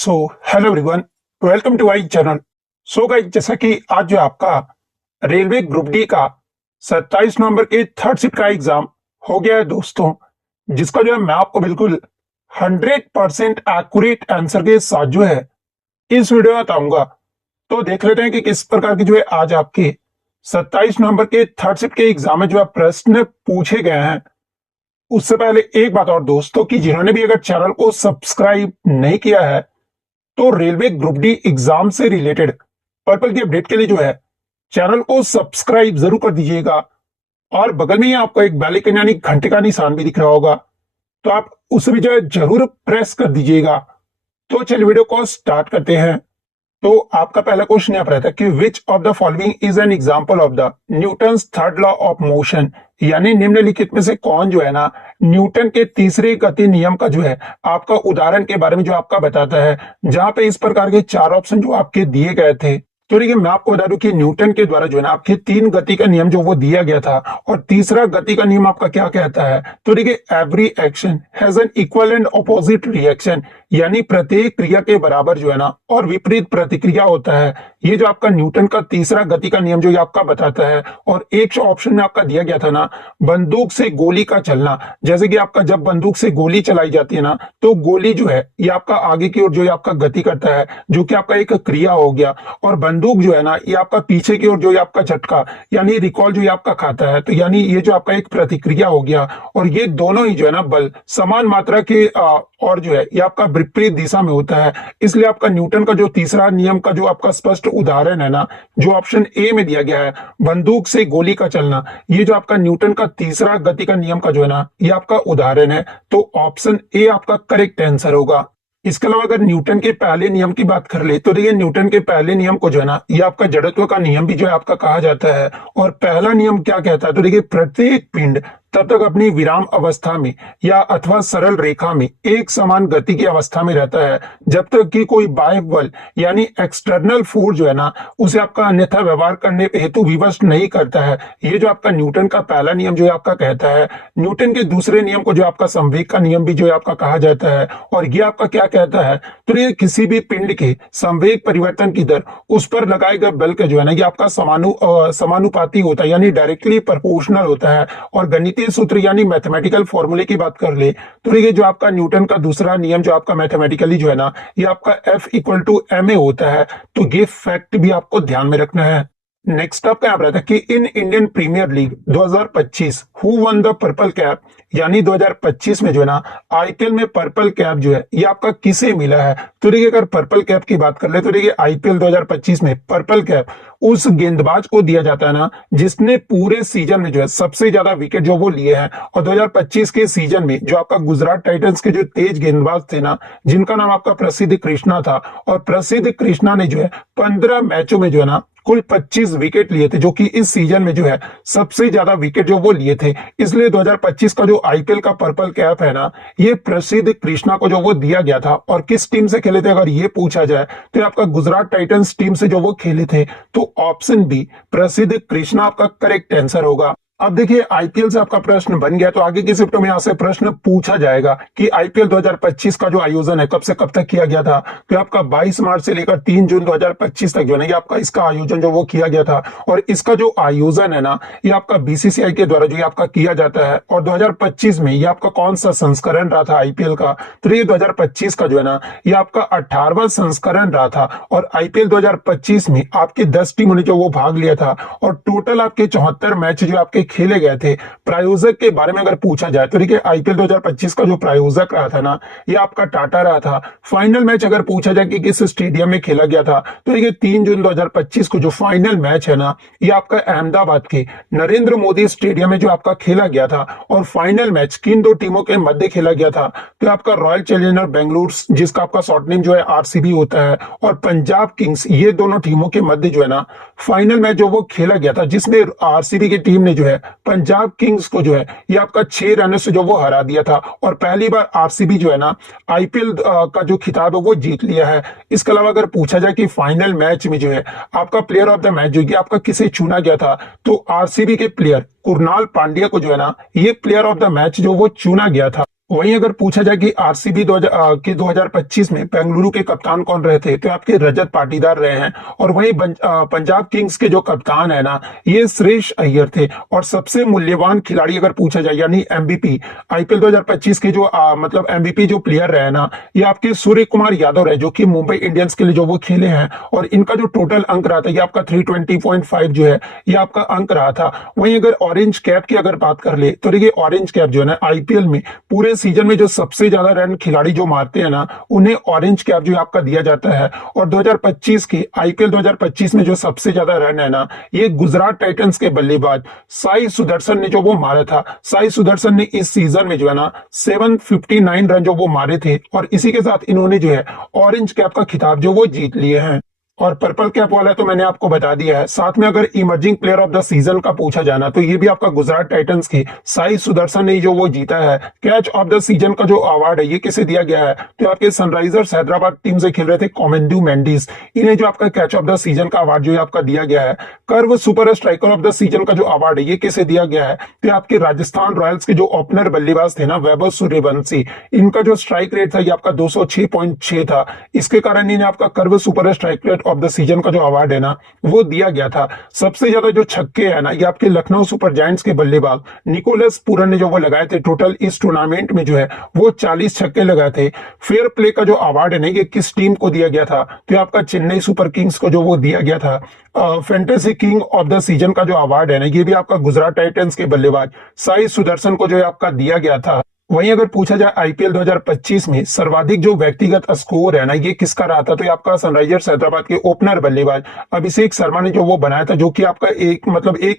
So hello everyone, welcome to my channel. So guys, जैसा कि आज जो आपका रेलवे ग्रुप डी का 27 नवंबर के थर्ड शिफ्ट का एग्जाम हो गया है दोस्तों, जिसका जो है मैं आपको बिल्कुल 100% एक्यूरेट आंसर के साथ जो है इस वीडियो में बताऊंगा। तो देख लेते हैं कि किस प्रकार की जो है आज आपके 27 नवंबर के थर्ड शिफ्ट के एग्जाम में जो है प्रश्न पूछे गए हैं। उससे पहले एक बात और दोस्तों, कि जिन्होंने भी अगर चैनल को सब्सक्राइब नहीं किया है तो रेलवे ग्रुप डी एग्जाम से रिलेटेड पर्पल की अपडेट के लिए जो है चैनल को सब्सक्राइब जरूर कर दीजिएगा, और बगल में ही आपको एक बेल आइकन यानी घंटे का निशान भी दिख रहा होगा, तो आप उसे भी जो है जरूर प्रेस कर दीजिएगा। तो चलिए वीडियो को स्टार्ट करते हैं। तो आपका पहला क्वेश्चन यहाँ पर रहता है कि which of the following is an example of the Newton's third law of motion, यानी निम्नलिखित में से कौन जो है ना न्यूटन के तीसरे गति नियम का जो है आपका उदाहरण के बारे में जो आपका बताता है। जहां पे इस प्रकार के चार ऑप्शन जो आपके दिए गए थे, तो देखिए मैं आपको बता दूं कि न्यूटन के द्वारा जो है ना आपके तीन गति का नियम जो वो दिया गया था, और तीसरा गति का नियम आपका क्या कहता है, तो देखिए every action has an equal and opposite reaction, यानी प्रत्येक क्रिया के बराबर जो है ना और विपरीत प्रतिक्रिया होता है। ये जो आपका न्यूटन का तीसरा गति का नियम जो ये आपका बताता है। और एक ऑप्शन में आपका दिया गया था ना, बंदूक से गोली का चलना, जैसे कि आपका जब बंदूक से गोली चलाई जाती है ना, तो गोली जो है ये आपका आगे की ओर जो है आपका गति करता है, जो कि आपका एक क्रिया हो गया। और बंदूक जो है ना ये आपका पीछे की ओर जो है आपका झटका यानी रिकॉल जो है आपका खाता है, तो यानी ये जो आपका एक प्रतिक्रिया हो गया। और ये दोनों ही जो है ना बल समान मात्रा के और जो है ये आपका विपरीत दिशा में होता है। इसलिए आपका न्यूटन का जो तीसरा नियम का जो आपका स्पष्ट उदाहरण है ना, जो ऑप्शन ए में दिया गया है, बंदूक से गोली का चलना, ये जो आपका न्यूटन का तीसरा गति का नियम का जो है ना ये आपका उदाहरण है। तो ऑप्शन ए आपका करेक्ट आंसर होगा। इसके अलावा अगर न्यूटन के पहले नियम की बात कर ले, तो देखिए न्यूटन के पहले नियम को जो है ना ये आपका जड़त्व का नियम भी जो है आपका कहा जाता है। और पहला नियम क्या कहता है, तो देखिए प्रत्येक पिंड तब तक अपनी विराम अवस्था में या अथवा सरल रेखा में एक समान गति की अवस्था में रहता है, जब तक कि कोई बाह्य बल यानी एक्सटर्नल फोर्स जो है ना उसे आपका अन्यथा व्यवहार करने हेतु विवश नहीं करता है। ये जो आपका न्यूटन का पहला नियम जो है आपका कहता है। न्यूटन के दूसरे नियम को जो आपका संवेग का नियम भी जो है आपका कहा जाता है। और ये आपका क्या कहता है, तो ये किसी भी पिंड के संवेग परिवर्तन की दर उस पर लगाए गए बल का जो है ना ये आपका समानुपाती होता है, यानी डायरेक्टली प्रोपोर्शनल होता है। और गणितीय सूत्र यानी मैथमेटिकल फॉर्मूले की बात कर ले, तो ये जो आपका न्यूटन का दूसरा नियम जो आपका मैथमेटिकली जो है ना ये आपका F इक्वल टू ma होता है। तो ये फैक्ट भी आपको ध्यान में रखना है। नेक्स्ट आपका यहाँ रहता है कि in Indian Premier League 2025 who won the purple cap, यानी 2025 में जो है ना आईपीएल में पर्पल कैप जो है ये आपका किसे मिला है। तो देखिए अगर पर्पल कैप की बात कर ले, तो देखिए आईपीएल 2025 में पर्पल कैप उस गेंदबाज को दिया जाता है ना जिसने पूरे सीजन में जो है सबसे ज्यादा विकेट जो वो लिए हैं। और 2025 के सीजन में जो आपका गुजरात टाइटंस के जो तेज गेंदबाज थे ना, जिनका नाम आपका प्रसिद्ध कृष्णा था, और प्रसिद्ध कृष्णा ने जो है 15 मैचों में जो है ना कुल 25 विकेट लिए थे, जो कि इस सीजन में जो है सबसे ज्यादा विकेट जो वो लिए थे। इसलिए 2025 का जो आईपीएल का पर्पल कैप है ना ये प्रसिद्ध कृष्णा को जो वो दिया गया था। और किस टीम से खेले थे अगर ये पूछा जाए, तो आपका गुजरात टाइटंस टीम से जो वो खेले थे। तो ऑप्शन बी प्रसिद्ध कृष्णा आपका करेक्ट आंसर होगा। अब देखिए आईपीएल से आपका प्रश्न बन गया, तो आगे की शिफ्टों में यहां से प्रश्न पूछा जाएगा कि आईपीएल 2025 का जो आयोजन है कब से कब तक किया गया था। तो आपका 22 मार्च से लेकर 3 जून 2025 तक जो है आपका इसका आयोजन जो वो किया गया था। और इसका जो आयोजन है ना ये आपका बीसीसीआई के द्वारा जो आपका किया जाता है। और 2025 में ये आपका कौन सा संस्करण रहा था आईपीएल का, तो ये 2025 का जो है ना ये आपका 18वां संस्करण रहा था। और आईपीएल 2025 में आपके 10 टीमों ने जो वो भाग लिया था, और टोटल आपके 74 मैच जो आपके खेले गए थे। प्रायोजक के बारे में अगर पूछा जाए, तो देखिए आईपीएल 2025 का जो प्रायोजक रहा था ना ये आपका टाटा रहा था। फाइनल मैच अगर पूछा जाए कि किस स्टेडियम में खेला गया था, तो देखिए 3 जून 2025 को जो फाइनल मैच है ना ये आपका अहमदाबाद के नरेंद्र मोदी स्टेडियम में जो आपका खेला गया था। और फाइनल मैच किन दो टीमों के मध्य खेला गया था, तो आपका रॉयल चैलेंजर बेंगलुरु, जिसका आपका शॉर्ट नेम जो है आरसीबी होता है, और पंजाब किंग्स, ये दोनों टीमों के मध्य जो है ना फाइनल मैच जो वो खेला गया था, जिसमें आरसीबी की टीम ने जो है पंजाब किंग्स को जो है ये आपका 6 रनों से जो वो हरा दिया था। और पहली बार आरसीबी जो है ना आईपीएल का जो खिताब है वो जीत लिया है। इसके अलावा अगर पूछा जाए कि फाइनल मैच में जो है आपका प्लेयर ऑफ द मैच जो कि आपका किसे चुना गया था, तो आरसीबी के प्लेयर कुणाल पांड्या को जो है ना ये प्लेयर ऑफ द मैच जो वो चुना गया था। वहीं अगर पूछा जाए कि आरसीबी 2025 में बेंगलुरु के कप्तान कौन रहे थे, तो आपके रजत पाटीदार रहे हैं। और वहीं पंजाब किंग्स के जो कप्तान है ना, ये श्रेयस अय्यर थे। और सबसे मूल्यवान खिलाड़ी अगर पूछा जाए यानी एमवीपी, आईपीएल 2025 के जो मतलब एमवीपी जो प्लेयर रहे ना, ये आपके सूर्य कुमार यादव रहे, जो कि मुंबई इंडियंस के लिए जो वो खेले हैं। और इनका जो टोटल अंक रहा था, ये आपका 320.5 जो है, ये आपका अंक रहा था। वहीं अगर ऑरेंज कैप की अगर बात कर ले, तो देखिए ऑरेंज कैप जो है ना, आईपीएल में पूरे सीजन में जो सबसे ज्यादा रन खिलाड़ी जो मारते हैं ना, उन्हें ऑरेंज कैप जो आपका दिया जाता है। और 2025 के आईपीएल 2025 में जो सबसे ज्यादा रन है ना, ये गुजरात टाइटंस के बल्लेबाज साई सुदर्शन ने जो वो मारा था। साई सुदर्शन ने इस सीजन में जो है ना 759 रन जो वो मारे थे, और इसी के साथ इन्होंने जो है ऑरेंज कैप का खिताब जो वो जीत लिए हैं। और पर्पल कैप वाला तो मैंने आपको बता दिया है। साथ में अगर emerging player of the season का पूछा जाना, तो ये भी आपका गुजरात टाइटंस की साई सुदर्शन ने जो वो जीता है। कैच ऑफ द सीजन का जो अवार्ड है, ये किसे दिया गया है, तो आपके सनराइजर्स हैदराबाद टीम से खेल रहे थे कॉमेंडू मेंडिस, इन्हें जो आपका कैच ऑफ द सीजन का अवार्ड जो आपका दिया गया है। Curve super striker of the season का जो अवार्ड है, ये किसे दिया गया है, तो आपके राजस्थान रॉयल्स के जो ओपनर बल्लेबाज थे ना, वैभव सूर्यवंशी, इनका जो स्ट्राइक रेट था ये आपका 206.6 था। इसके कारण इन्हें आपका curve super strike rate of the season का जो अवार्ड है ना, वो दिया गया था। सबसे ज्यादा जो छक्के है ना, ये आपके लखनऊ सुपर जायंट्स के बल्लेबाज निकोलस पूरन ने जो वो लगाए थे। टोटल इस टूर्नामेंट में जो है वो 40 छक्के लगाए थे। फेयर प्ले का जो अवार्ड है ना, ये किस टीम को दिया गया था, तो आपका चेन्नई सुपर किंग्स को जो वो दिया गया था। Fantasy king of the season का जो अवार्ड है ना, ये भी आपका गुजरात टाइटंस के बल्लेबाज साई सुदर्शन को जो है आपका दिया गया था। वहीं अगर पूछा जाए आईपीएल 2025 में सर्वाधिक जो व्यक्तिगत स्कोर है ना, ये किसका रहा था, तो ये आपका सनराइजर्स हैदराबाद के ओपनर बल्लेबाज अभिषेक शर्मा ने जो वो बनाया था, जो कि आपका एक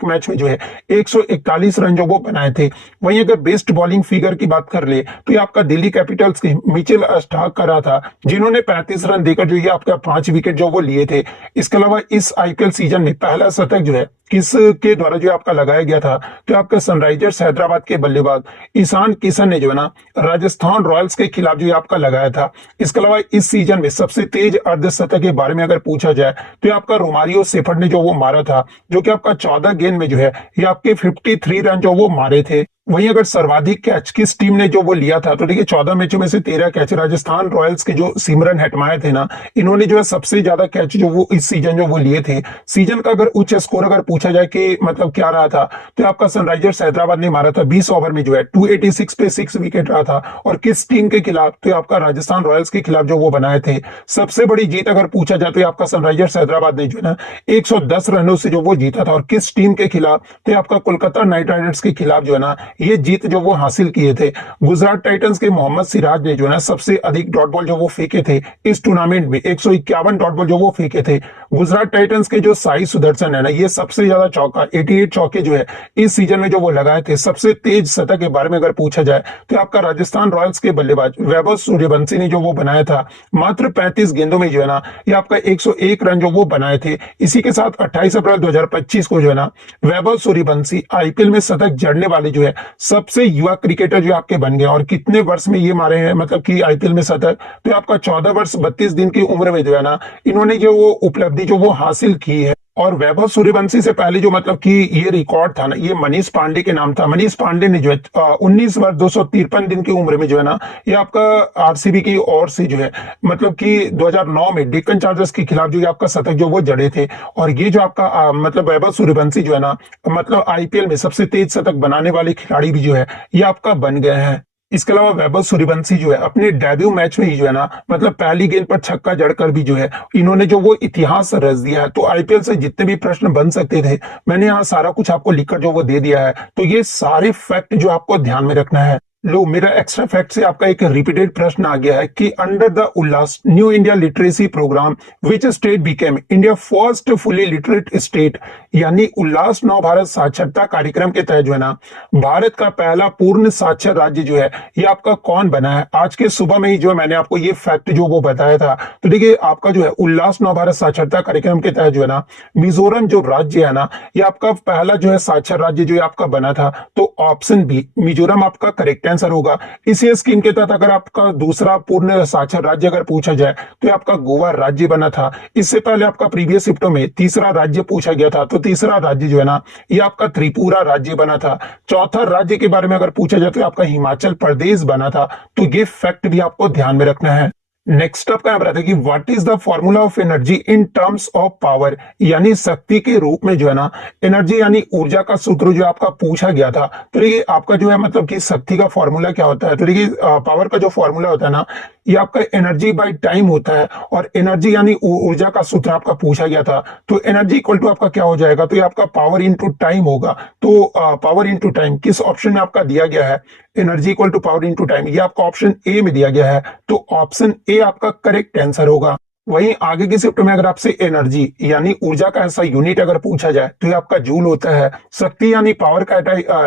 मैच में जो है 141 रन जो वो बनाए थे। वहीं अगर बेस्ट बॉलिंग फिगर की बात कर ले, तो ये आपका दिल्ली कैपिटल्स के मिचेल स्टार्क का रहा था, जिन्होंने 35 रन देकर जो ये आपका 5 विकेट जो वो लिए थे। इसके अलावा इस आईपीएल सीजन में पहला शतक जो है किसके द्वारा जो आपका लगाया गया था, तो आपका सनराइजर्स हैदराबाद के बल्लेबाज ईशान किशन ने जो है ना राजस्थान रॉयल्स के खिलाफ जो आपका लगाया था। इसके अलावा इस सीजन में सबसे तेज अर्धशतक के बारे में अगर पूछा जाए, तो आपका रोमारियो सेफर्ड ने जो वो मारा था, जो कि आपका 14 गेंद में जो है ये आपके 53 रन जो वो मारे थे। वहीं अगर सर्वाधिक कैच किस टीम ने जो वो लिया था, तो देखिए 14 मैचों में से 13 कैच राजस्थान रॉयल्स के जो सिमरन हेटमायर थे ना, इन्होंने जो है सबसे ज्यादा कैच जो वो इस सीजन जो वो लिए थे। सीजन का अगर उच्च स्कोर अगर पूछा जाए कि मतलब क्या रहा था, तो आपका सनराइजर्स हैदराबाद ने मारा था 20 ओवर में जो है 286 पे 6 विकेट रहा था। और किस टीम के खिलाफ, तो आपका राजस्थान रॉयल्स के खिलाफ जो वो बनाए थे। सबसे बड़ी जीत अगर पूछा जाए, तो आपका सनराइजर्स हैदराबाद ने जो है ना 110 रनों से जो वो जीता था। और किस टीम के खिलाफ, तो आपका कोलकाता नाइट राइडर्स के खिलाफ जो है ना ये जीत जो वो हासिल किए थे। गुजरात टाइटंस के मोहम्मद सिराज ने जो है ना सबसे अधिक डॉट बॉल जो वो फेंके थे इस टूर्नामेंट में, 151 डॉट बॉल जो वो फेंके थे। गुजरात टाइटंस के जो साई सुदर्शन है ना, ये सबसे ज्यादा चौका 88 चौके जो है इस सीजन में जो वो लगाए थे। सबसे तेज शतक के बारे में अगर पूछा जाए, तो आपका राजस्थान रॉयल्स के बल्लेबाज वैभव सूर्यवंशी ने जो वो बनाया था। मात्र 35 गेंदों में जो है ना ये आपका 101 रन जो वो बनाए थे। इसी के साथ 28 अप्रैल 2025 को जो है ना वैभव सूर्यवंशी आईपीएल में शतक जड़ने वाले जो है सबसे युवा क्रिकेटर जो आपके बन गए। और कितने वर्ष में ये मारे हैं, मतलब कि आईपीएल में शतक, तो आपका 14 वर्ष 32 दिन की उम्र में जो है ना इन्होंने जो वो उपलब्धि जो वो हासिल की है। और वैभव सूर्यवंशी से पहले जो मतलब कि ये रिकॉर्ड था ना, ये मनीष पांडे के नाम था। मनीष पांडे ने जो है 19 वर्ष 253 दिन की उम्र में जो है ना ये आपका आरसीबी की ओर से जो है मतलब कि 2009 में डेक्कन चार्जर्स के खिलाफ जो ये आपका शतक जो वो जड़े थे। और ये जो आपका मतलब वैभव सूर्यवंशी जो है ना मतलब आईपीएल में सबसे तेज शतक बनाने वाले खिलाड़ी भी जो है ये आपका बन गए हैं। इसके अलावा वैभव सूर्यवंशी जो है अपने डेब्यू मैच में ही जो है ना मतलब पहली गेंद पर छक्का जड़कर भी जो है इन्होंने जो वो इतिहास रच दिया है। तो आईपीएल से जितने भी प्रश्न बन सकते थे, मैंने यहाँ सारा कुछ आपको लिखकर जो वो दे दिया है। तो ये सारे फैक्ट जो आपको ध्यान में रखना है। लो, मेरा एक्स्ट्रा फैक्ट से आपका एक रिपीटेड प्रश्न आ गया है कि under the Ullas new India literacy programme which state became India first fully literate state, यानी उल्लास नव भारत साक्षरता कार्यक्रम के तहत जो है ना भारत का पहला पूर्ण साक्षर राज्य जो है ये आपका कौन बना है। आज के सुबह में ही जो है मैंने आपको ये फैक्ट जो वो बताया था। तो देखिए आपका जो है उल्लास नव भारत साक्षरता कार्यक्रम के तहत जो है ना मिजोरम जो राज्य है ना ये आपका पहला जो है साक्षर राज्य जो है आपका बना था। तो ऑप्शन बी मिजोरम आपका करेक्ट आंसर होगा। इसी स्कीम के तहत अगर आपका दूसरा पूर्ण साक्षर राज्य अगर पूछा जाए तो ये आपका गोवा राज्य बना था। इससे पहले आपका प्रीवियस शिफ्टों में तीसरा राज्य पूछा गया था, तो तीसरा राज्य जो है ना ये आपका त्रिपुरा राज्य बना था। चौथा राज्य के बारे में अगर पूछा जाए तो आपका हिमाचल प्रदेश बना था। तो ये फैक्ट भी आपको ध्यान में रखना है। नेक्स्ट आपका बताते हैं कि what is the formula of energy in terms of power, यानी शक्ति के रूप में जो है ना एनर्जी यानी ऊर्जा का सूत्र जो आपका पूछा गया था। तो ये आपका जो है मतलब कि शक्ति का फॉर्मूला क्या होता है, तो ये पावर का जो फॉर्मूला होता है ना ये आपका एनर्जी बाय टाइम होता है। और एनर्जी यानी ऊर्जा का सूत्र आपका पूछा गया था, तो एनर्जी इक्वल टू आपका क्या हो जाएगा, तो ये आपका पावर इनटू टाइम होगा। तो पावर इनटू टाइम किस ऑप्शन में आपका दिया गया है, energy equal to power into time, ये आपका ऑप्शन ए में दिया गया है। तो ऑप्शन ए आपका करेक्ट आंसर होगा। वहीं आगे की शिफ्ट में अगर आपसे एनर्जी यानी ऊर्जा का ऐसा यूनिट अगर पूछा जाए तो ये आपका जूल होता है। शक्ति यानी पावर का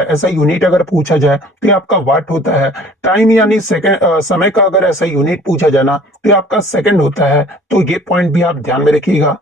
ऐसा यूनिट अगर पूछा जाए तो ये आपका वाट होता है। टाइम यानी सेकंड समय का अगर ऐसा यूनिट पूछा जाए ना तो ये आपका सेकंड होता है। तो ये पॉइंट भी आप ध्यान में रखिएगा।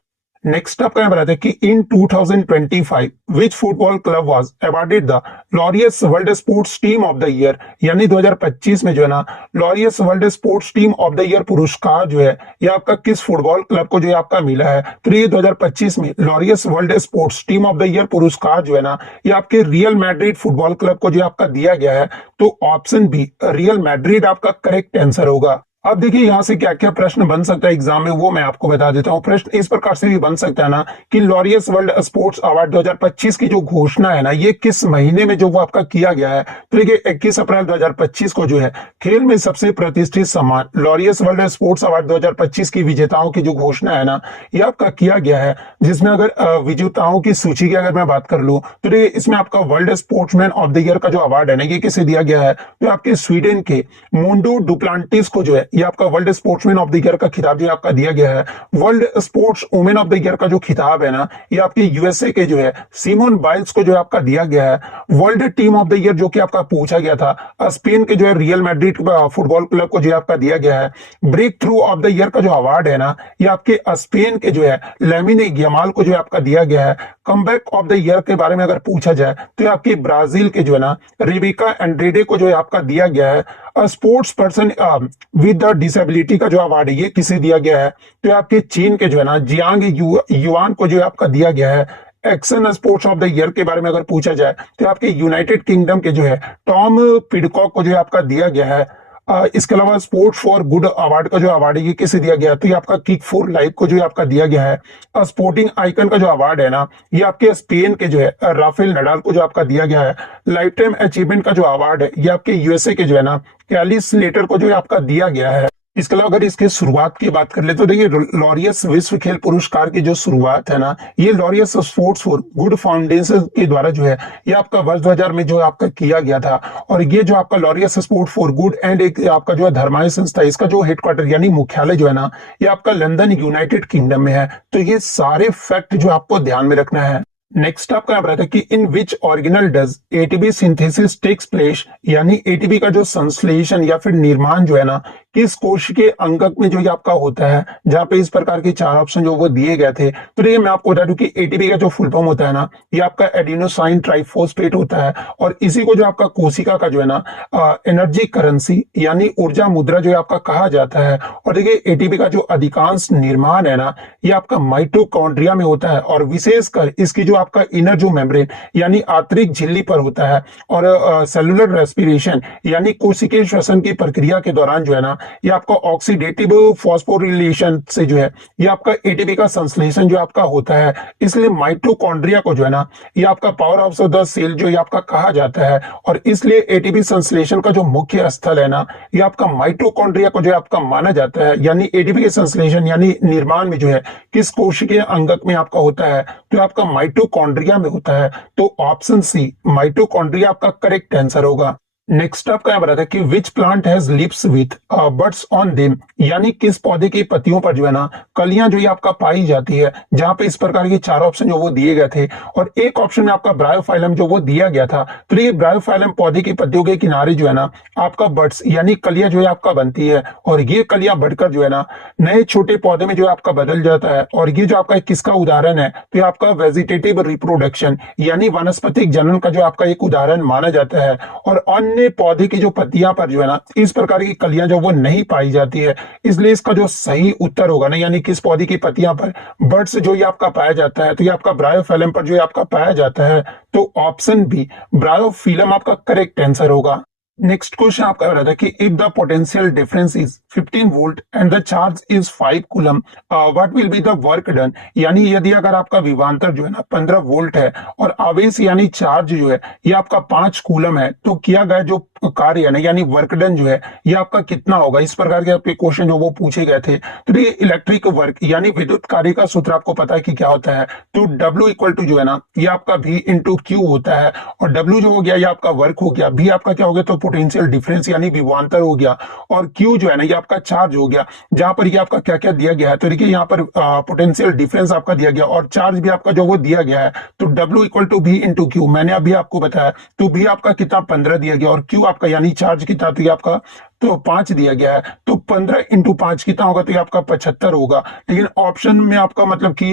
नेक्स्ट आपका यहाँ बताते हैं कि in 2025 which football club was awarded the Laureus World Sports Team of the Year, यानी 2025 में जो है ना Laureus World Sports Team of the Year पुरस्कार जो है ये आपका किस फुटबॉल क्लब को जो है आपका मिला है। तो ये 2025 में Laureus World Sports Team of the Year पुरस्कार जो है ना ये आपके रियल मैड्रिड फुटबॉल क्लब को जो आपका दिया गया है। तो ऑप्शन बी रियल मैड्रिड आपका करेक्ट आंसर होगा। अब देखिए यहां से क्या क्या प्रश्न बन सकता है एग्जाम में, वो मैं आपको बता देता हूं। प्रश्न इस प्रकार से भी बन सकता है ना कि लॉरियस वर्ल्ड स्पोर्ट्स अवार्ड 2025 की जो घोषणा है ना ये किस महीने में जो वो आपका किया गया है। तो देखिए 21 अप्रैल 2025 को जो है खेल में सबसे प्रतिष्ठित सम्मान लॉरियस वर्ल्ड स्पोर्ट्स अवार्ड 2025 की विजेताओं की जो घोषणा है ना ये आपका किया गया है। जिसमें अगर विजेताओं की सूची की अगर मैं बात कर लूं तो देखिए इसमें आपका world sportsman of the year का जो अवार्ड है ना ये किसे दिया गया है, तो आपके स्वीडन के मोंडो डुप्लांटिस को जो है ये आपका world sportsman of the year का खिताब जो आपका दिया गया है। World sports women of the year का जो खिताब है ना ये आपके यूएसए के जो है सिमोन बाइल्स को जो आपका दिया गया है। World team of the year जो कि आपका पूछा गया था स्पेन के जो है रियल मैड्रिड फुटबॉल क्लब को जो आपका दिया गया है। Breakthrough of the year का जो अवार्ड है ना ये आपके स्पेन के जो है लैमिन यमाल को जो आपका दिया गया है। कमबैक ऑफ द ईयर के बारे में अगर पूछा जाए तो आपके ब्राजील के जो है ना रेबिका एंड्रेडे को जो है आपका दिया गया है। Sports person with the disability का जो अवार्ड है ये किसे दिया गया है, तो आपके चीन के जो है ना जियांग युआन को जो है आपका दिया गया है। Action sports of the year के बारे में अगर पूछा जाए तो आपके यूनाइटेड किंगडम के जो है टॉम पिडकॉक को जो है आपका दिया गया है। इसके अलावा स्पोर्ट्स फॉर गुड अवार्ड का जो अवार्ड है ये किसे दिया गया है, तो ये आपका किक फॉर लाइफ को जो आपका दिया गया है। स्पोर्टिंग आइकन का जो अवार्ड है ना ये आपके स्पेन के जो है राफेल नडाल को जो आपका दिया गया है। लाइफ टाइम अचीवमेंट का जो अवार्ड है ये आपके यूएसए के जो है ना कैली स्लेटर को जो आपका दिया गया है। इसके अलावा अगर इसके शुरुआत की बात कर ले तो देखिए लॉरियस विश्व खेल पुरस्कार की जो शुरुआत है ना ये Laureus sports for good foundation के द्वारा जो है ये आपका वर्ष 2000 में जो आपका किया गया था। और ये जो आपका Laureus sport for good and एक आपका जो है धर्माय संस्था इसका जो हेडक्वार्टर यानी मुख्यालय जो है ना ये आपका लंदन यूनाइटेड किंगडम में है। तो ये सारे फैक्ट जो आपको ध्यान में रखना है। नेक्स्ट आपका यहाँ रहता है कि in which organelle does ATP synthesis takes place, यानी एटीपी का जो संश्लेषण या फिर निर्माण जो है ना किस कोश के अंगक में जो ये आपका होता है। जहां पे इस प्रकार के चार ऑप्शन जो वो दिए गए थे। तो देखिए मैं आपको बता दूं कि एटीपी का जो फुल फॉर्म होता है ना ये आपका एडिनोसाइन ट्राइफॉस्फेट होता है। और इसी को जो आपका कोशिका का जो है ना एनर्जी करेंसी यानी ऊर्जा मुद्रा जो है आपका कहा जाता है। और देखिए एटीपी का जो अधिकांश निर्माण है ना ये आपका माइटोकॉन्ड्रिया में होता है और विशेषकर इसकी जो आपका इनर जो मेम्ब्रेन यानी आंतरिक झिल्ली पर होता है। और सेलुलर रेस्पिरेशन यानी कोशिकीय श्वसन की प्रक्रिया के दौरान जो है ना ये आपका ऑक्सीडेटिव फॉस्फोरिलेशन से जो है ये आपका एटीपी का संश्लेषण जो आपका होता है। इसलिए माइटोकॉन्ड्रिया को जो है ना ये आपका power house of the cell जो ये आपका कहा जाता है। और इसलिए एटीपी संश्लेषण का जो मुख्य स्थल है ना ये आपका माइटोकॉन्ड्रिया को जो आपका माना जाता है। यानी एटीपी के संश्लेषण यानी निर्माण में जो है किस कोशिकीय अंगक में आपका होता है, तो आपका माइटोकॉन्ड्रिया में होता है। तो ऑप्शन सी माइटोकॉन्ड्रिया आपका करेक्ट आंसर होगा। नेक्स्ट आपका यहाँ बताया कि which plant has lips with buds on them, यानी किस पौधे की पत्तियों पर जो है ना कलियां जो ये आपका पाई जाती है। जहां पे इस प्रकार के चार ऑप्शन जो वो दिए गए थे और एक ऑप्शन में आपका ब्रायोफाइलम जो वो दिया गया था। तो ये ब्रायोफाइलम पौधे की पत्तियों के किनारे जो है ना आपका बड्स यानी कलियां जो है आपका बनती है। और ये कलियां बढ़कर जो है ना नए छोटे पौधे में जो है आपका बदल जाता है। और ये जो आपका किसका उदाहरण है, तो ये आपका वेजिटेटिव रिप्रोडक्शन यानी वनस्पतिक जनन का जो आपका एक उदाहरण माना जाता है। और अन्य अपने पौधे की जो पत्तियां पर जो है ना इस प्रकार की कलियां जो वो नहीं पाई जाती है। इसलिए इसका जो सही उत्तर होगा ना, यानी किस पौधे की पत्तियां पर बर्ड्स जो ये आपका पाया जाता है, तो ये आपका ब्रायोफिलम पर जो ये आपका पाया जाता है। तो ऑप्शन बी ब्रायोफिलम आपका करेक्ट आंसर होगा। नेक्स्ट क्वेश्चन आपका रहा था कि if the potential difference is 15 volt and the charge is 5 coulomb, what will be the work done. यानी यदि अगर आपका विभवांतर जो है ना 15 वोल्ट है और आवेश यानी चार्ज जो है ये आपका 5 कूलम है, तो किया गया जो कार्य है ना यानी वर्क डन जो है ये आपका कितना होगा। इस प्रकार के आपके क्वेश्चन जो वो पूछे गए थे। तो ये इलेक्ट्रिक वर्क यानी विद्युत कार्य का सूत्र आपको पता है कि क्या होता है। तो W इक्वल टू जो है ना ये आपका V इंटू क्यू होता है, और W जो हो गया ये आपका वर्क हो गया, V आपका क्या हो गया तो पोटेंशियल डिफरेंस यानी विभवांतर हो गया, और Q जो है ना ये आपका चार्ज हो गया। जहां पर ये आपका क्या क्या दिया गया है, तो देखिए यहाँ पर पोटेंशियल डिफरेंस आपका दिया गया और चार्ज भी आपका जो वो दिया गया है। तो W equal to V into Q मैंने अभी आपको बताया। तो V आपका कितना 15 दिया गया और Q आपका यानी चार्ज कितना, तो ये आपका तो 5 दिया गया है। तो 15 इंटू 5 कितना होगा, तो ये आपका 75 होगा। लेकिन ऑप्शन में आपका मतलब कि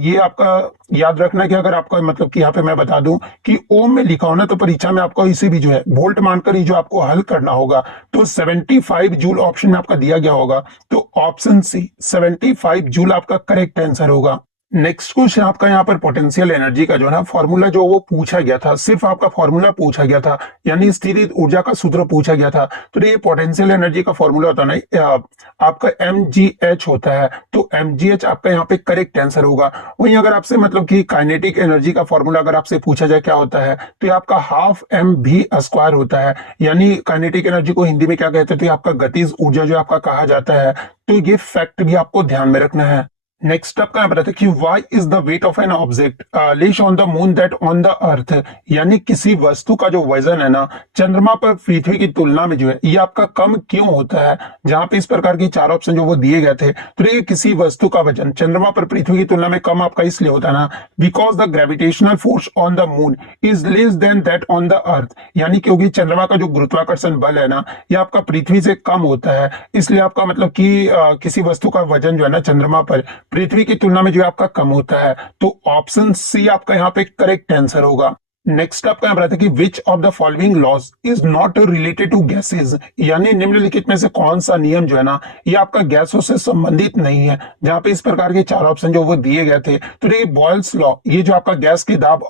ये आपका याद रखना कि अगर आपका मतलब कि यहाँ पे मैं बता दूं कि ओम में लिखा हो ना, तो परीक्षा में आपको इसे भी जो है वोल्ट मानकर ही जो आपको हल करना होगा। तो 75 जूल ऑप्शन में आपका दिया गया होगा। तो ऑप्शन सी 75 जूल आपका करेक्ट आंसर होगा। नेक्स्ट क्वेश्चन आपका यहाँ पर पोटेंशियल एनर्जी का जो है ना फॉर्मूला जो वो पूछा गया था, सिर्फ आपका फॉर्मूला पूछा गया था, यानी स्थिर ऊर्जा का सूत्र पूछा गया था। तो ये पोटेंशियल एनर्जी का फॉर्मूला होता है ना आपका mgh होता है। तो mgh आपका यहाँ पे करेक्ट आंसर होगा। वहीं अगर आपसे मतलब कि काइनेटिक एनर्जी का फॉर्मूला अगर आपसे पूछा जाए क्या होता है, तो ये आपका हाफ mv स्क्वायर होता है। यानी काइनेटिक एनर्जी को हिंदी में क्या कहते हैं, तो ये आपका गतिज ऊर्जा जो आपका कहा जाता है। तो ये फैक्ट भी आपको ध्यान में रखना है। नेक्स्ट आपका यहाँ बताते कि why is the weight of an object less on the moon that on the earth. यानी किसी वस्तु का जो वजन है ना चंद्रमा पर पृथ्वी की तुलना में जो है ये आपका कम क्यों होता है। जहां पे इस प्रकार के 4 ऑप्शन जो वो दिए गए थे, तो ये किसी वस्तु का वजन चंद्रमा पर पृथ्वी की तुलना में कम आपका इसलिए होता है ना, because the gravitational force on the moon is less than that on the earth. यानी क्योंकि चंद्रमा का जो गुरुत्वाकर्षण बल है ना ये आपका पृथ्वी से कम होता है, इसलिए आपका मतलब कि किसी वस्तु का वजन जो है ना चंद्रमा पर पृथ्वी की तुलना में जो आपका कम होता है। तो ऑप्शन सी आपका यहाँ पे करेक्ट आंसर होगा। नेक्स्ट आपका यहाँ है कि which of the following laws is not related to gases. यानी निम्नलिखित में से कौन सा नियम जो है ना ये आपका गैसों से संबंधित नहीं है। जहां पे इस प्रकार के 4 ऑप्शन जो वो दिए गए थे, तो ये बॉयल्स लॉ ये जो आपका गैस के दाब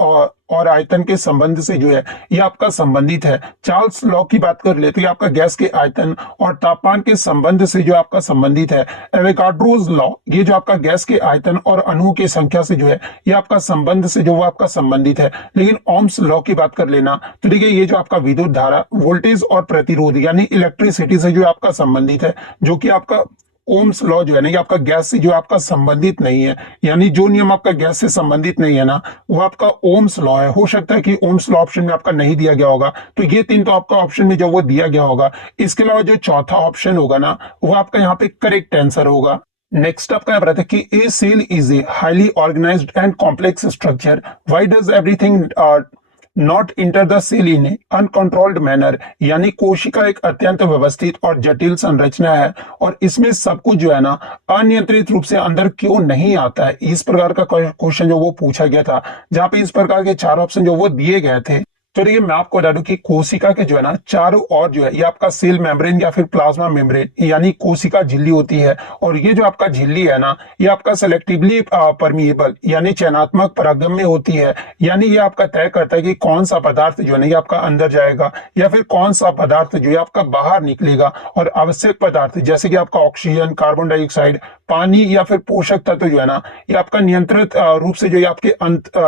और आयतन के संबंध से जो है ये आपका संबंधित है। चार्ल्स लॉ की बात कर ले तो ये आपका गैस के आयतन और तापमान के संबंध से जो आपका संबंधित है। एवोगाड्रोस लॉ ये जो आपका गैस के आयतन और अणुओं की संख्या से जो है ये आपका संबंध से जो वो आपका संबंधित है। लेकिन ओम्स लॉ की बात कर लेना तो देखिए ये जो आपका विद्युत धारा वोल्टेज और प्रतिरोध यानी इलेक्ट्रिसिटी से जो आपका संबंधित है, जो कि आपका ओम्स लॉ जो है ना ये आपका गैस से जो आपका संबंधित नहीं है। यानी जो नियम आपका गैस से संबंधित नहीं है ना वो आपका ओम्स लॉ है। हो सकता है कि ओम्स लॉ ऑप्शन में आपका नहीं दिया गया होगा, तो ये 3 तो आपका ऑप्शन में जो वो दिया गया होगा। इसके अलावा जो चौथा ऑप्शन होगा ना वो आपका यहाँ पे करेक्ट आंसर होगा। नेक्स्ट आपका यहाँ पर कि a cell is a highly organised and complex structure, why does everything not enter the cell in uncontrolled manner. यानी कोशिका एक अत्यंत व्यवस्थित और जटिल संरचना है और इसमें सब कुछ जो है ना अनियंत्रित रूप से अंदर क्यों नहीं आता है। इस प्रकार का क्वेश्चन जो वो पूछा गया था, जहां पे इस प्रकार के 4 ऑप्शन जो वो दिए गए थे। तो देखिए मैं आपको बता दूं कि कोशिका के जो है ना चारों ओर जो है ये आपका सेल मेम्ब्रेन या फिर प्लाज्मा मेम्ब्रेन यानी कोशिका झिल्ली होती है। और ये जो आपका झिल्ली है ना ये आपका सेलेक्टिवली परमिएबल यानी चयनात्मक परागम्य होती है। यानी ये आपका तय करता है कि कौन सा पदार्थ जो है ना ये आपका अंदर जाएगा या फिर कौन सा पदार्थ जो है आपका बाहर निकलेगा। और आवश्यक पदार्थ जैसे कि आपका ऑक्सीजन, कार्बन डाइऑक्साइड, पानी या फिर पोषक तत्व जो है ना ये आपका नियंत्रित रूप से जो है आपके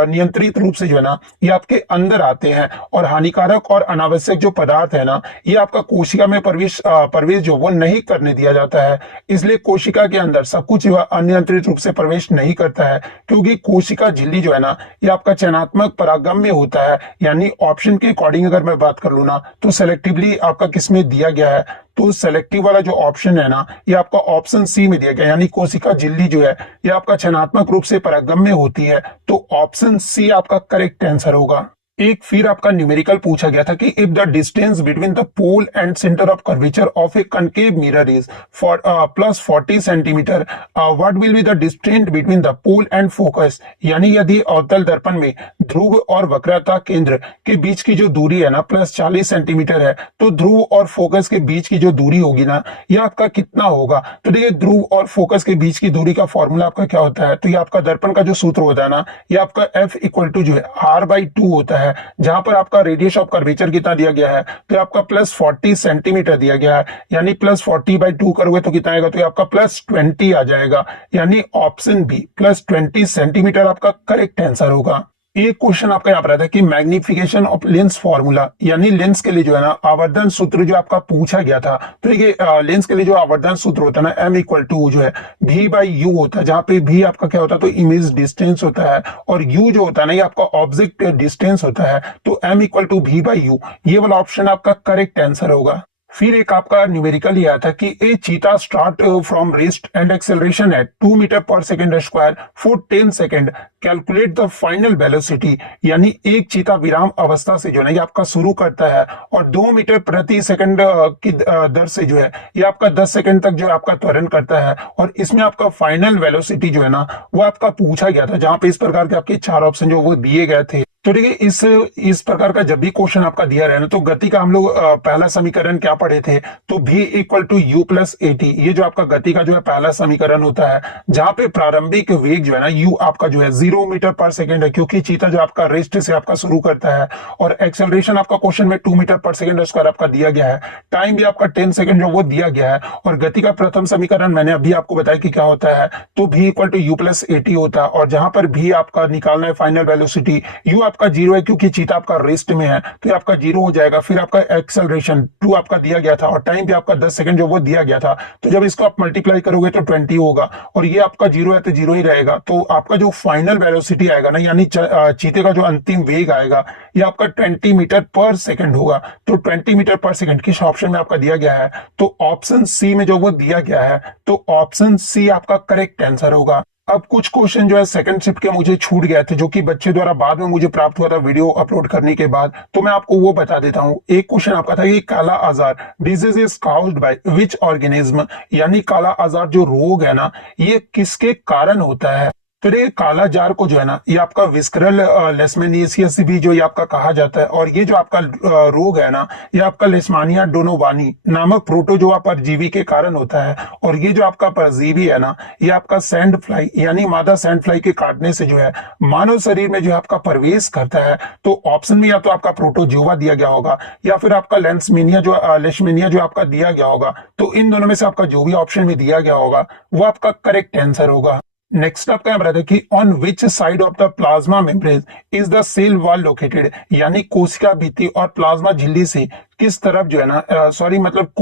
नियंत्रित रूप से जो है ना ये आपके अंदर आते हैं। और हानिकारक और अनावश्यक जो पदार्थ है ना ये आपका कोशिका में प्रवेश जो वो नहीं करने दिया जाता है। इसलिए कोशिका के अंदर सब कुछ अनियंत्रित रूप से प्रवेश नहीं करता है, क्योंकि कोशिका झिल्ली जो है ना ये आपका चयनात्मक परागम्य होता है। यानी ऑप्शन के अकॉर्डिंग अगर मैं बात कर लूं ना तो सेलेक्टिवली आपका किसमें दिया गया है, तो सेलेक्टिव वाला जो ऑप्शन है ना ये आपका ऑप्शन सी में दिया गया। यानी कोशिका झिल्ली जो है ये आपका चयनात्मक रूप से परागम्य होती है। तो ऑप्शन सी आपका करेक्ट आंसर होगा। एक फिर आपका न्यूमेरिकल पूछा गया था कि if the distance between the pole and centre of curvature of a concave mirror is for plus 40 centimetre, what will be the distance between the pole and focus. यानी यदि अवतल दर्पण में ध्रुव और वक्रता केंद्र के बीच की जो दूरी है ना प्लस 40 सेंटीमीटर है, तो ध्रुव और फोकस के बीच की जो दूरी होगी ना ये आपका कितना होगा। तो देखिए ध्रुव और फोकस के बीच की दूरी का फॉर्मूला आपका क्या होता है, तो ये आपका दर्पण का जो सूत्र होता है ना ये आपका F इक्वल टू जो है R/2 होता है, जहां पर आपका रेडियस ऑफ कर्वेचर कितना दिया गया है, तो आपका प्लस 40 सेंटीमीटर दिया गया है, यानी प्लस 40/2 करोगे तो कितना आएगा, तो आपका प्लस 20 आ जाएगा। यानी ऑप्शन बी प्लस 20 सेंटीमीटर आपका करेक्ट आंसर होगा। एक क्वेश्चन आपका यहाँ पर आता है कि मैग्निफिकेशन ऑफ लेंस फॉर्मूला, यानी लेंस के लिए जो है ना आवर्धन सूत्र जो आपका पूछा गया था। तो ये लेंस के लिए जो आवर्धन सूत्र होता है ना M इक्वल टू जो है V/U होता है, जहां पे V आपका क्या होता है, तो इमेज डिस्टेंस होता है, और U जो होता है ना ये आपका ऑब्जेक्ट डिस्टेंस होता है। तो M इक्वल टू V/U, ये वाला ऑप्शन आपका करेक्ट आंसर होगा। फिर एक आपका न्यूमेरिकल ये आता है कि a cheetah start from rest and acceleration at 2 metre per second square for 10 second, calculate the final velocity. यानी एक चीता विराम अवस्था से जो है ये आपका शुरू करता है और 2 मीटर प्रति सेकंड की दर से जो है ये आपका 10 सेकंड तक जो है आपका त्वरण करता है, और इसमें आपका फाइनल वेलोसिटी जो है ना वो आपका पूछा गया था, जहां पे इस प्रकार के आपके 4 ऑप्शन जो वो दिए गए थे। तो देखिए इस प्रकार का जब भी क्वेश्चन आपका दिया रहे ना, तो गति का हम लोग पहला समीकरण क्या पढ़े थे, तो v equal to u plus a t, ये जो आपका गति का जो है पहला समीकरण होता है, जहां पे प्रारंभिक वेग जो है ना u आपका जो है 0 मीटर पर सेकेंड है, क्योंकि चीता जो आपका रेस्ट से आपका शुरू करता है, और एक्सेलरेशन आपका क्वेश्चन में 2 मीटर पर सेकेंड स्क्वायर आपका दिया गया है, टाइम भी आपका 10 सेकेंड जो वो दिया गया है, और गति का प्रथम समीकरण मैंने अभी आपको बताया कि क्या होता है, तो v equal to u plus a t होता है, और जहां पर v आपका निकालना है फाइनल वेलोसिटी, u आपका 0 है क्योंकि चीता आपका रेस्ट में है, तो ये आपका 0 हो जाएगा। फिर आपका एक्सेलरेशन 2 आपका दिया गया था, और टाइम भी आपका 10 सेकंड जो वो दिया गया था, तो जब इसको आप मल्टीप्लाई करोगे तो 20 होगा, और ये आपका 0 है तो 0 ही रहेगा। तो आपका जो फाइनल वेलोसिटी आएगा ना, यानी चीते का जो अंतिम वेग आएगा ये आपका 20 मीटर पर सेकंड होगा। तो 20 मीटर पर सेकंड किस ऑप्शन में आपका दिया गया है, तो ऑप्शन सी में जो वो दिया गया है, तो ऑप्शन सी आपका करेक्ट आंसर होगा। अब कुछ क्वेश्चन जो है सेकंड शिफ्ट के मुझे छूट गए थे, जो कि बच्चे द्वारा बाद में मुझे प्राप्त हुआ था वीडियो अपलोड करने के बाद, तो मैं आपको वो बता देता हूं। एक क्वेश्चन आपका था कि काला आजार disease is caused by which organism, यानी काला आजार जो रोग है ना ये किसके कारण होता है। तो ये काला जार को जो है ना ये आपका विस्करल लेशमैनियासिस भी जो ये आपका कहा जाता है, और ये जो आपका रोग है ना ये आपका लेशमानिया डोनोवानी नामक प्रोटोजोआ परजीवी के कारण होता है, और ये जो आपका परजीवी है ना ये आपका सैंड फ्लाई यानी मादा सैंड फ्लाई के काटने से जो है मानव शरीर में जो है आपका प्रवेश करता है। तो ऑप्शन में या तो आपका प्रोटोजोआ दिया गया होगा, या फिर आपका लेशमेनिया जो आपका दिया गया होगा। तो इन दोनों में से आपका जो भी ऑप्शन में दिया गया होगा वो आपका करेक्ट आंसर होगा। नेक्स्ट आपका यहाँ है कि on which side of the plasma membrane is the cell wall located, यानी कोशिका भित्ति और प्लाज्मा झिल्ली से किस तरफ जो है ना मतलब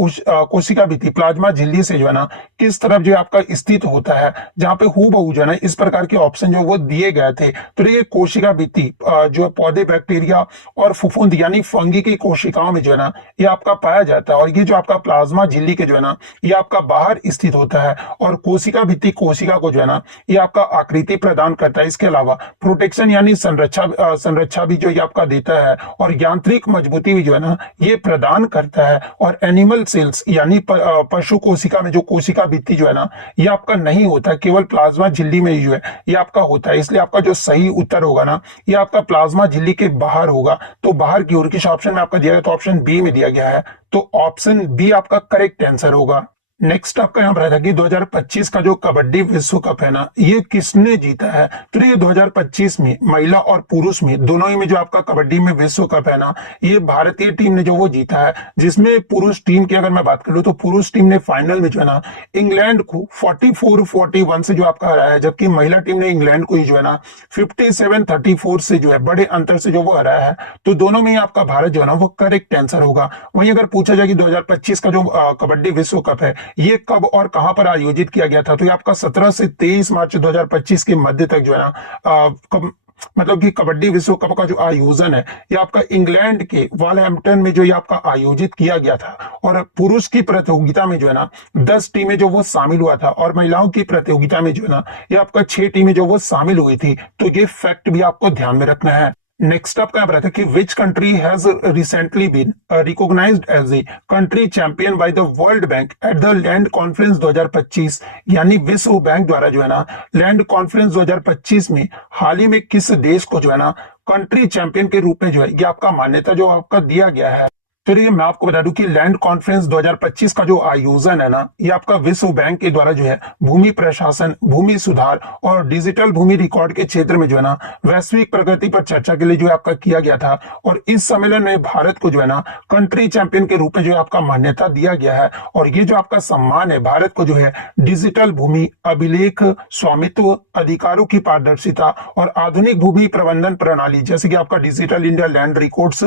कोशिका भित्ति प्लाज्मा झिल्ली से जो है ना किस तरफ जो आपका स्थित होता है, जहां पे हूबहू जो है ना इस प्रकार के ऑप्शन जो वो दिए गए थे। तो ये कोशिका भित्ति जो पौधे बैक्टीरिया और फफूंद यानी फंगी की कोशिकाओं में जो है ना ये आपका पाया जाता है, और ये जो आपका प्लाज्मा झिल्ली के जो है ना ये आपका बाहर स्थित होता है, और कोशिका भित्ति कोशिका को जो है ना ये आपका आकृति प्रदान करता है। इसके अलावा प्रोटेक्शन यानी संरक्षा भी जो ये आपका देता है, और यांत्रिक मजबूती भी जो है ना ये प्रदान करता है। और एनिमल सेल्स यानी पशु कोशिका में जो कोशिका भित्ति जो है ना ये आपका नहीं होता, केवल प्लाज्मा झिल्ली में ही जो है ये आपका होता है। इसलिए आपका जो सही उत्तर होगा ना ये आपका प्लाज्मा झिल्ली के बाहर होगा। तो बाहर की ओर किस ऑप्शन में आपका दिया गया, तो ऑप्शन बी में दिया गया है, तो ऑप्शन बी आपका करेक्ट आंसर होगा। नेक्स्ट आपका यहाँ पर है कि 2025 का जो कबड्डी विश्व कप है ना ये किसने जीता है। तो ये 2025 में महिला और पुरुष में दोनों ही में जो आपका कबड्डी में विश्व कप है ना ये भारतीय टीम ने जो वो जीता है, जिसमें पुरुष टीम की अगर मैं बात कर लूं तो पुरुष टीम ने फाइनल में जो है ना इंग्लैंड को 44-41 से जो आपका हराया है, जबकि महिला टीम ने इंग्लैंड को ही जो है ना 57-34 से जो है बड़े अंतर से जो वो हराया है। तो दोनों में ही आपका भारत जो है ना वो करेक्ट आंसर होगा। वहीं अगर पूछा जाए कि 2025 का जो कबड्डी विश्व कप है ये कब और कहां पर आयोजित किया गया था, तो ये आपका 17 से 23 मार्च 2025 के मध्य तक जो है ना मतलब कि कबड्डी विश्व कप का जो आयोजन है ये आपका इंग्लैंड के वॉलहैम्पटन में जो ये आपका आयोजित किया गया था। और पुरुष की प्रतियोगिता में जो है ना 10 टीमें जो वो शामिल हुआ था, और महिलाओं की प्रतियोगिता में जो है ना ये आपका 6 टीमें जो वो शामिल हुई थी। तो ये फैक्ट भी आपको ध्यान में रखना है। नेक्स्ट आपका यहाँ पर आता है कि which country has recently been recognised as a country champion by the World Bank at the land conference 2025। यानी विश्व बैंक द्वारा जो है ना लैंड कॉन्फ्रेंस 2025 में हाल ही में किस देश को जो है ना कंट्री चैंपियन के रूप में जो है ये आपका मान्यता जो आपका दिया गया है। तो ये मैं आपको बता दूं कि लैंड कॉन्फ्रेंस 2025 का जो आयोजन है ना ये आपका विश्व बैंक के द्वारा जो है भूमि प्रशासन, भूमि सुधार और डिजिटल भूमि रिकॉर्ड के क्षेत्र में जो है ना वैश्विक प्रगति पर चर्चा के लिए जो है आपका किया गया था। और इस सम्मेलन में भारत को जो है ना कंट्री चैंपियन के रूप में जो है आपका मान्यता दिया गया है। और ये जो आपका सम्मान है भारत को जो है डिजिटल भूमि अभिलेख, स्वामित्व, अधिकारों की पारदर्शिता और आधुनिक भूमि प्रबंधन प्रणाली जैसे कि आपका digital India land records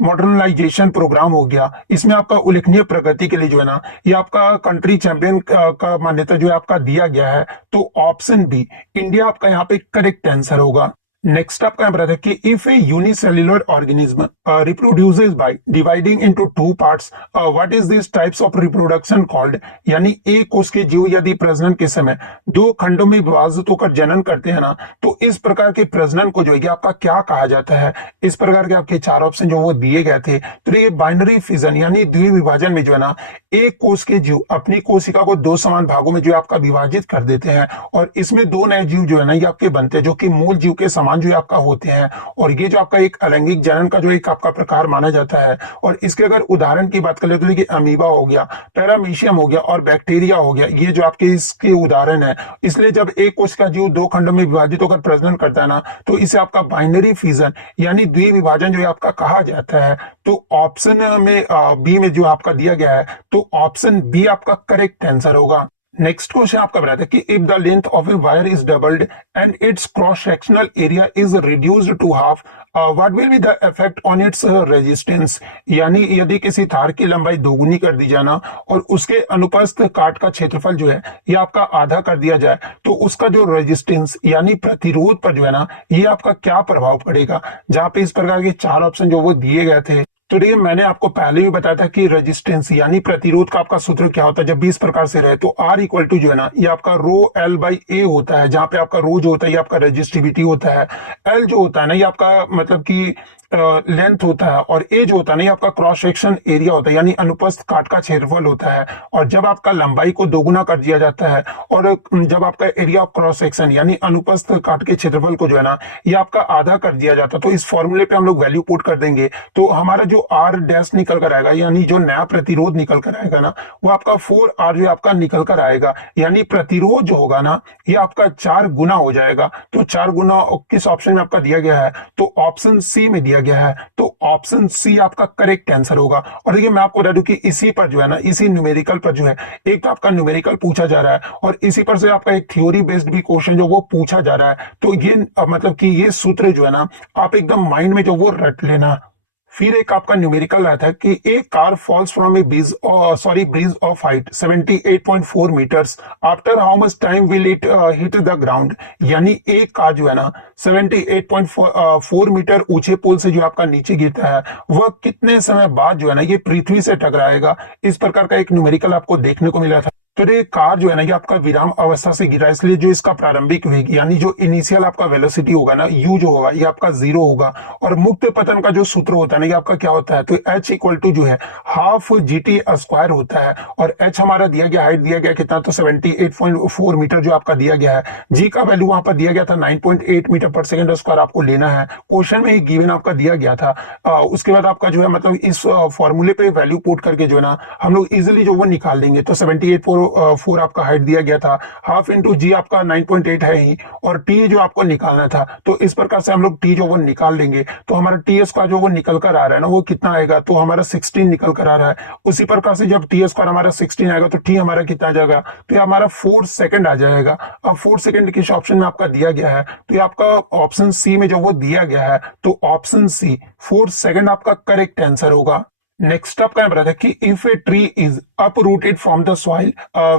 modernisation programme हो गया, इसमें आपका उल्लेखनीय प्रगति के लिए जो है ना ये आपका कंट्री चैंपियन का मान्यता जो है आपका दिया गया है। तो ऑप्शन बी इंडिया आपका यहाँ पे करेक्ट आंसर होगा। नेक्स्ट आपका यहाँ पर है कि if A unicellular organism reproduces by dividing into two parts, what is this types of reproduction called. यानी एक कोष के जीव यदि प्रजनन के समय दो खंडों में विभाजित होकर जनन करते हैं ना तो इस प्रकार के प्रजनन को जो है आपका क्या कहा जाता है। इस प्रकार के आपके चार ऑप्शन जो वो दिए गए थे। तो ये बाइनरी फिजन यानी द्विविभाजन में जो है ना एक कोष के जीव अपनी कोशिका को दो समान भागों में जो है आपका विभाजित कर देते हैं और इसमें दो नए जीव जो है ना ये आपके बनते हैं जो कि मूल जीव के समान जो आपका होते हैं। और ये जो आपका एक अलैंगिक जनन का जो एक आपका प्रकार माना जाता है। और इसके अगर उदाहरण की बात करें तो देखिए अमीबा हो गया, पैरामीशियम हो गया और बैक्टीरिया हो गया, ये जो आपके इसके उदाहरण है। इसलिए जब एक कोश का जीव दो खंडों में विभाजित होकर प्रजनन करता है ना तो इसे आपका बाइनरी फिजन यानी द्विविभाजन जो है आपका कहा जाता है। तो ऑप्शन में बी में जो आपका दिया गया है तो ऑप्शन बी आपका करेक्ट आंसर होगा। नेक्स्ट क्वेश्चन आपका बताता है कि if the length of a wire is doubled and its cross sectional area is reduced to half, what will be the effect on its resistance. यानी यदि किसी तार की लंबाई दोगुनी कर दी जाए ना और उसके अनुप्रस्थ काट का क्षेत्रफल जो है ये आपका आधा कर दिया जाए तो उसका जो रेजिस्टेंस यानी प्रतिरोध पर जो है ना ये आपका क्या प्रभाव पड़ेगा। जहां पे इस प्रकार के चार ऑप्शन जो वो दिए गए थे। तो देखिए मैंने आपको पहले भी बताया था कि रेजिस्टेंस यानी प्रतिरोध का आपका सूत्र क्या होता है जब भी इस प्रकार से रहे तो R इक्वल टू जो है ना ये आपका रो L बाई ए होता है। जहां पे आपका रो जो होता है ये आपका रेजिस्टिविटी होता है, L जो होता है ना ये आपका मतलब कि लेंथ होता है और ए जो होता है ना ये आपका क्रॉस सेक्शन एरिया होता है यानी अनुप्रस्थ काट का क्षेत्रफल होता है। और जब आपका लंबाई को दोगुना कर दिया जाता है और जब आपका एरिया ऑफ क्रॉस सेक्शन यानी अनुप्रस्थ काट के क्षेत्रफल को जो है ना ये आपका आधा कर दिया जाता है। तो इस फॉर्मूले पे हम लोग वैल्यू पुट कर देंगे तो हमारा जो आर डैश निकल कर आएगा यानी जो नया प्रतिरोध निकल कर आएगा ना वो आपका 4R जो आपका निकल कर आएगा। यानी प्रतिरोध जो होगा ना ये आपका 4 गुना हो जाएगा। तो 4 गुना किस ऑप्शन में आपका दिया गया है तो ऑप्शन सी में दिया गया है। तो ऑप्शन सी आपका करेक्ट आंसर होगा। और देखिए मैं आपको बता दूं कि इसी पर जो है ना इसी न्यूमेरिकल पर जो है एक तो आपका न्यूमेरिकल पूछा जा रहा है और इसी पर से आपका एक थ्योरी बेस्ड भी क्वेश्चन जो वो पूछा जा रहा है। तो ये मतलब कि ये सूत्र जो है ना आप एकदम माइंड में जो वो रट लेना। फिर एक आपका न्यूमेरिकल आता है कि a car falls from a bridge of height 78.4 metres, after how much time will it hit the ground. यानी एक कार जो है ना 78.4 मीटर ऊंचे पुल से जो आपका नीचे गिरता है वह कितने समय बाद जो है ना ये पृथ्वी से टकराएगा। इस प्रकार का एक न्यूमेरिकल आपको देखने को मिला था। तो ये कार जो है ना ये आपका विराम अवस्था से गिरा इसलिए जो इसका प्रारंभिक वेग यानी जो इनिशियल आपका वेलोसिटी होगा ना यू जो होगा ये आपका 0 होगा। और मुक्त पतन का जो सूत्र होता है ना ये आपका क्या होता है तो H इक्वल टू जो है हाफ GT स्क्वायर होता है। और H हमारा दिया गया हाइट दिया गया कितना तो 78.4 मीटर जो आपका दिया गया है। G का वैल्यू वहां पर दिया गया था 9.8 मीटर पर सेकेंड स्क्वायर आपको लेना है। क्वेश्चन में ही गिवन आपका दिया गया था। उसके बाद आपका जो है मतलब इस फॉर्मूले पे वैल्यू पुट करके जो है ना हम लोग इजिली जो वो निकाल देंगे। तो 78.4 आपका हाइट दिया गया था, हाफ इंटू जी आपका 9.8 है ही और टी जो आपको निकालना था। तो इस प्रकार से हम लोग टी जो वो निकाल लेंगे तो हमारा टी स्क्वायर जो वो निकल कर आ रहा है ना वो कितना आएगा तो हमारा 16 निकल कर आ रहा है। उसी प्रकार से जब टी स्क्वायर हमारा 16 आएगा तो टी हमारा कितना आ जाएगा तो ये हमारा 4 सेकंड आ जाएगा। अब 4 सेकंड किस ऑप्शन में आपका दिया गया है तो ये आपका ऑप्शन सी में जो वो दिया गया है। तो ऑप्शन सी 4 सेकंड आपका करेक्ट आंसर होगा। नेक्स्ट आपका यहाँ बताया कि if a tree is uprooted from the soil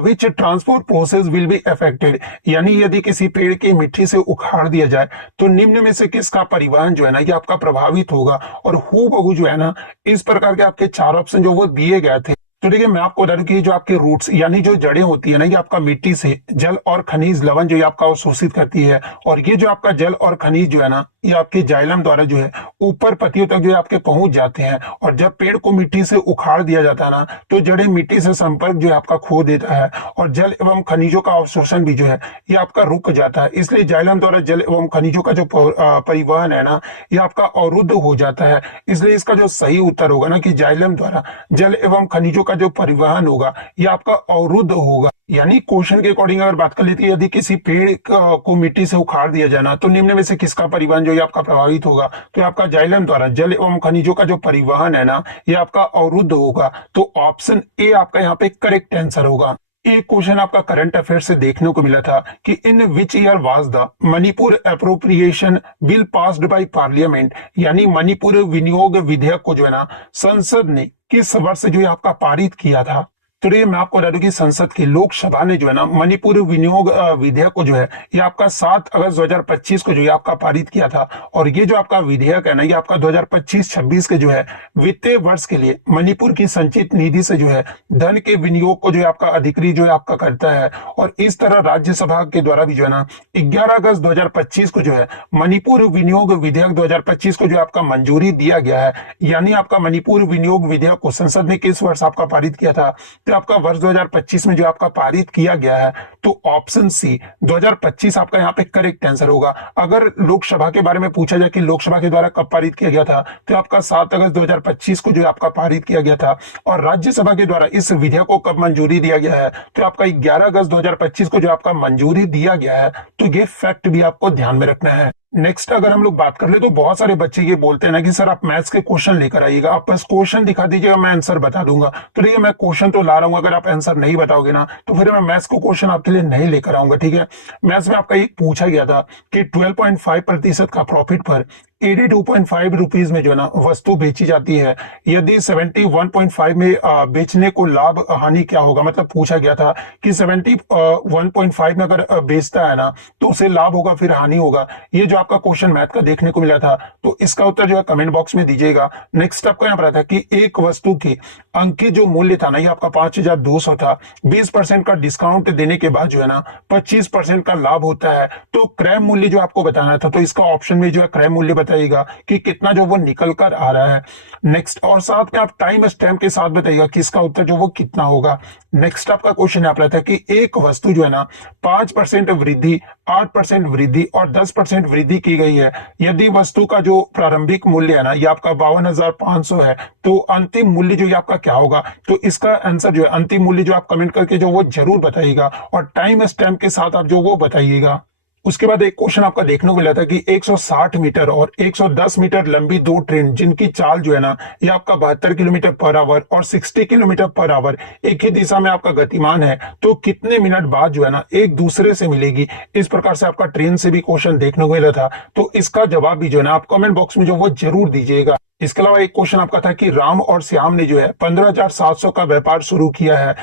which transport process will be affected. यानी यदि किसी पेड़ की मिट्टी से उखाड़ दिया जाए तो निम्न में से किसका परिवहन जो है ना ये आपका प्रभावित होगा। और हूबहू जो है ना इस प्रकार के आपके चार ऑप्शन जो वो दिए गए थे। तो देखिए मैं आपको बता दूं कि ये जो आपके रूट्स यानी जो जड़ें होती है ना, ये आपका मिट्टी से जल और खनिज लवण जो ये आपका अवशोषित करती है, और ये जो आपका जल और खनिज जो है ना, ये आपके जाइलम द्वारा जो है ऊपर पत्तियों तक जो है आपके पहुंच जाते हैं। और जब पेड़ को मिट्टी से उखाड़ दिया जाता है ना, तो जड़ें मिट्टी से संपर्क जो है आपका खो देता है, और जल एवं खनिजों का अवशोषण भी जो है ये आपका रुक जाता है। इसलिए जाइलम द्वारा जल एवं खनिजों का जो परिवहन है ना, ये आपका अवरुद्ध हो जाता है। इसलिए इसका जो सही उत्तर होगा ना, कि जाइलम द्वारा जल एवं खनिजों का जो परिवहन होगा ये आपका अवरुद्ध होगा। यानी क्वेश्चन के अकॉर्डिंग अगर बात कर लेती है, यदि किसी पेड़ को मिट्टी से उखाड़ दिया जाना, तो निम्न में से किसका परिवहन जो ये आपका प्रभावित होगा? तो आपका जाइलम द्वारा जल एवं खनिजों का जो परिवहन है ना, ये आपका अवरुद्ध होगा। तो ऑप्शन ए आपका यहाँ पे करेक्ट आंसर होगा। एक क्वेश्चन आपका करंट अफेयर से देखने को मिला था कि in which year was the Manipur appropriation bill passed by parliament, यानी मणिपुर विनियोग विधेयक को जो है ना संसद ने किस वर्ष जो है आपका पारित किया था? तो ये मैं आपको बता दूं कि संसद की लोकसभा ने जो है ना मणिपुर विनियोग विधेयक को जो है ये आपका 7 अगस्त 2025 को जो है आपका पारित किया था। और ये जो आपका विधेयक है ना, ये आपका 2025-26 के जो है वित्तीय वर्ष के लिए मणिपुर की संचित निधि से जो है धन के विनियोग को जो है आपका अधिकृत जो है आपका करता है। और इस तरह राज्यसभा के द्वारा भी जो है ना 11 अगस्त 2025 को जो है मणिपुर विनियोग विधेयक 2025 को जो आपका मंजूरी दिया गया है। यानी आपका मणिपुर विनियोग विधेयक को संसद ने किस वर्ष आपका पारित किया था? तो आपका वर्ष 2025 में जो आपका पारित किया गया है। तो ऑप्शन सी 2025 आपका यहाँ पे करेक्ट आंसर होगा। अगर लोकसभा के बारे में पूछा जाए कि लोकसभा के द्वारा कब पारित किया गया था, तो आपका 7 अगस्त 2025 को जो आपका पारित किया गया था। और राज्यसभा के द्वारा इस विधेयक को कब मंजूरी दिया गया है? तो आपका 11 अगस्त 2025 को जो आपका मंजूरी दिया गया है। तो ये फैक्ट भी आपको ध्यान में रखना है। नेक्स्ट अगर हम लोग बात कर ले, तो बहुत सारे बच्चे ये बोलते हैं ना कि सर आप मैथ्स के क्वेश्चन लेकर आइएगा, आप बस क्वेश्चन दिखा दीजिएगा, मैं आंसर बता दूंगा। तो ठीक है, मैं क्वेश्चन तो ला रहा हूँ, अगर आप आंसर नहीं बताओगे ना, तो फिर मैं मैथ्स को क्वेश्चन आपके लिए नहीं लेकर आऊंगा। ठीक है, मैथ्स में आपका एक पूछा गया था कि 12.5% का प्रॉफिट पर 82.5 रुपीज में जो है ना वस्तु बेची जाती है, यदि 71.5 में बेचने को लाभ हानि क्या होगा? मतलब पूछा गया था कि 71.5 में अगर बेचता है ना, तो उसे लाभ होगा फिर हानि होगा। ये जो आपका क्वेश्चन मैथ का देखने को मिला था, तो इसका उत्तर जो है कमेंट बॉक्स में दीजिएगा। नेक्स्ट आपका यहाँ पर था कि एक वस्तु की अंकित जो मूल्य था ना, ये आपका 5200 था। 20% का डिस्काउंट देने के बाद जो है ना 25% का लाभ होता है। तो क्रय मूल्य जो आपको बताना था, तो इसका ऑप्शन में जो है क्रय मूल्य बताइएगा कि कितना जो वो निकल कर आ रहा है। नेक्स्ट, और साथ में आप टाइम स्टैम्प के साथ बताइएगा कि इसका उत्तर जो वो कितना होगा। नेक्स्ट आपका क्वेश्चन यहाँ पर था कि एक वस्तु जो है ना 5% वृद्धि, 8% वृद्धि और 10% वृद्धि की गई है। यदि वस्तु का जो प्रारंभिक मूल्य है ना, ये आपका 52,500 है, तो अंतिम मूल्य जो ये आपका क्या होगा? तो इसका आंसर जो है अंतिम मूल्य जो आप कमेंट करके जो वो जरूर बताइएगा, और टाइम स्टैम्प के साथ आप जो वो बताइएगा। उसके बाद एक क्वेश्चन आपका देखने को मिला था कि 160 मीटर और 110 मीटर लंबी दो ट्रेन जिनकी चाल जो है ना, ये आपका 72 किलोमीटर पर आवर और 60 किलोमीटर पर आवर एक ही दिशा में आपका गतिमान है, तो कितने मिनट बाद जो है ना एक दूसरे से मिलेगी? इस प्रकार से आपका ट्रेन से भी क्वेश्चन देखने को मिला था। तो इसका जवाब भी जो है ना आप कमेंट बॉक्स में जो वो जरूर दीजिएगा। इसके अलावा एक क्वेश्चन आपका था कि राम और श्याम ने जो है 15,700 का व्यापार शुरू किया है।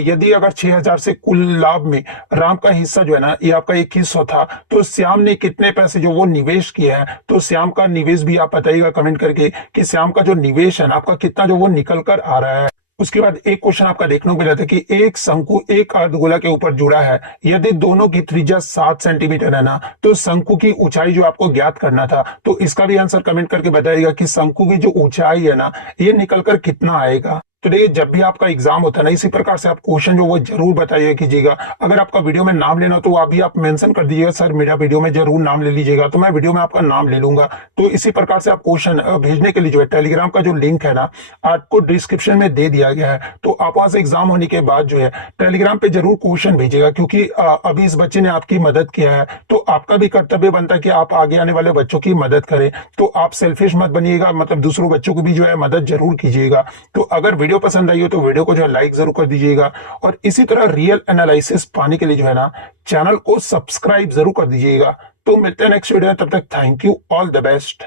यदि अगर 6,000 से कुल लाभ में राम का हिस्सा जो है ना, ये आपका 2100 था, तो श्याम ने कितने पैसे जो वो निवेश किए हैं? तो श्याम का निवेश भी आप बताइएगा कमेंट करके कि श्याम का जो निवेश है ना आपका कितना जो वो निकल कर आ रहा है। उसके बाद एक क्वेश्चन आपका देखने को मिला था कि एक शंकु एक अर्धगोला के ऊपर जुड़ा है, यदि दोनों की त्रिज्या 7 सेंटीमीटर है ना, तो शंकु की ऊंचाई जो आपको ज्ञात करना था। तो इसका भी आंसर कमेंट करके बताइएगा कि शंकु की जो ऊंचाई है ना, ये निकलकर कितना आएगा। तो देखिए, जब भी आपका एग्जाम होता है ना, इसी प्रकार से आप क्वेश्चन जो वो जरूर बताइए कीजिएगा। अगर आपका वीडियो में नाम लेना, तो अभी आप मेंशन कर दीजिएगा, सर मेरा वीडियो में जरूर नाम ले लीजिएगा, तो मैं वीडियो में आपका नाम ले लूंगा। तो इसी प्रकार से आप क्वेश्चन भेजने के लिए जो है टेलीग्राम का जो लिंक है ना, आपको डिस्क्रिप्शन में दे दिया गया है। तो आप वहां से एग्जाम होने के बाद जो है टेलीग्राम पे जरूर क्वेश्चन भेजिएगा, क्योंकि अभी इस बच्चे ने आपकी मदद किया है, तो आपका भी कर्तव्य बनता है कि आप आगे आने वाले बच्चों की मदद करें। तो आप सेल्फिश मत बनिएगा, मतलब दूसरों बच्चों को भी जो है मदद जरूर कीजिएगा। तो अगर वीडियो पसंद आई हो तो वीडियो को जो है लाइक जरूर कर दीजिएगा, और इसी तरह रियल एनालिसिस पाने के लिए जो है ना चैनल को सब्सक्राइब जरूर कर दीजिएगा। तो मिलते हैं नेक्स्ट वीडियो में, तब तक thank you, all the best.